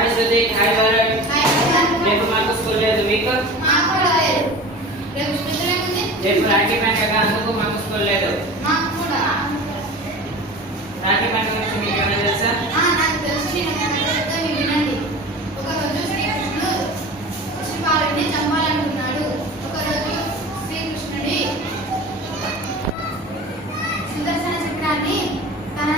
Hi సుదీక్, hi Varun. రేపు మాకు school లేదు, మీకు? రేపు రాఖీ పండుగ, అందుకు మాకు స్కూల్ లేదు. రాఖీ పండుగ గురించి మీకు ఏమైనా తెలుసా? ఒకరోజు శ్రీకృష్ణుడు శివాలని చంపాలనుకున్నాడు. ఒకరోజు శ్రీకృష్ణుడి సుదర్శన చక్రాన్ని తన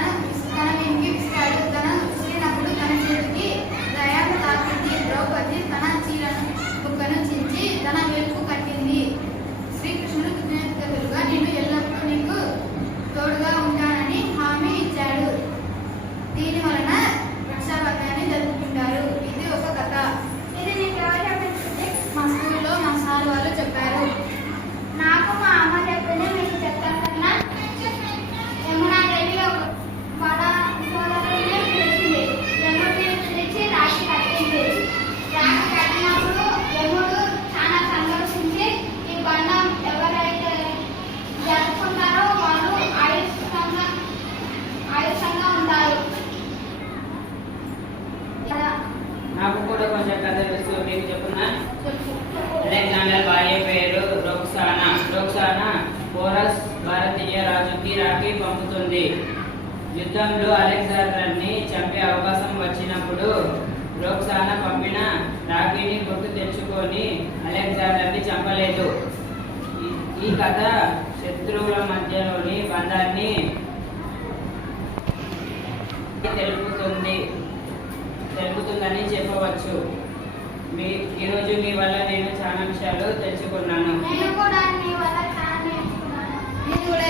వెంకి విసిరాడు. తను విసిరినప్పుడు తన చేతికి దయాను తాకింది. ద్రౌపది తన చీరను బుక్కను చించి తన వెలుపు కట్టింది. శ్రీకృష్ణుడు కృతజ్ఞతలుగా నేను ఎల్లప్పుడూ నీకు తోడుగా ఉంటానని హామీ ఇచ్చాడు. దీని వలన రక్షాబంధాన్ని జరుపుకుంటారు. ఇది ఒక కథ. ఇది నీకు ఎవరు చెప్పింది? మా స్కూల్లో మా సార్ వాళ్ళు చెప్పారు. నాకు మా అమ్మ చెప్పింది. మీకు చెప్తాను. యమునాదేవి పిలిచింది. యముడిని పిలిచి రాఖీ కట్టింది. రాఖీ కట్టినప్పుడు యముడు చాలా సంతోషించి ఈ బంధం ఎవరైతే జరుపుకుంటారో వాళ్ళు ఆయుష్యంగా ఉంటారు. నాకు కూడా కొంచెం కథ తెలుసు, మీకు చెప్పున్నా. అలెగ్జాండర్ భార్య పేరు రొక్సానా. రొక్సానా పోరస్ భారతీయ రాజుకి రాఖీ పంపుతుంది. యుద్ధంలో అలెగ్జాండర్ని చంపే అవకాశం వచ్చినప్పుడు రొక్సానా పంపిన రాఖీని గుర్తు తెచ్చుకొని అలెగ్జాండర్ని చంపలేదు. ఈ కథ శత్రువుల మధ్యలోని బంధాన్ని తెలుపుతుందని చెప్పవచ్చు. ఈరోజు మీ వల్ల నేను చాలా విషయాలు తెలుసుకున్నాను. నేను కూడా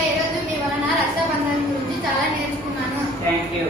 ఈరోజు మీ వలన రక్షాబంధన్ గురించి చాలా నేర్చుకున్నాను. Thank you.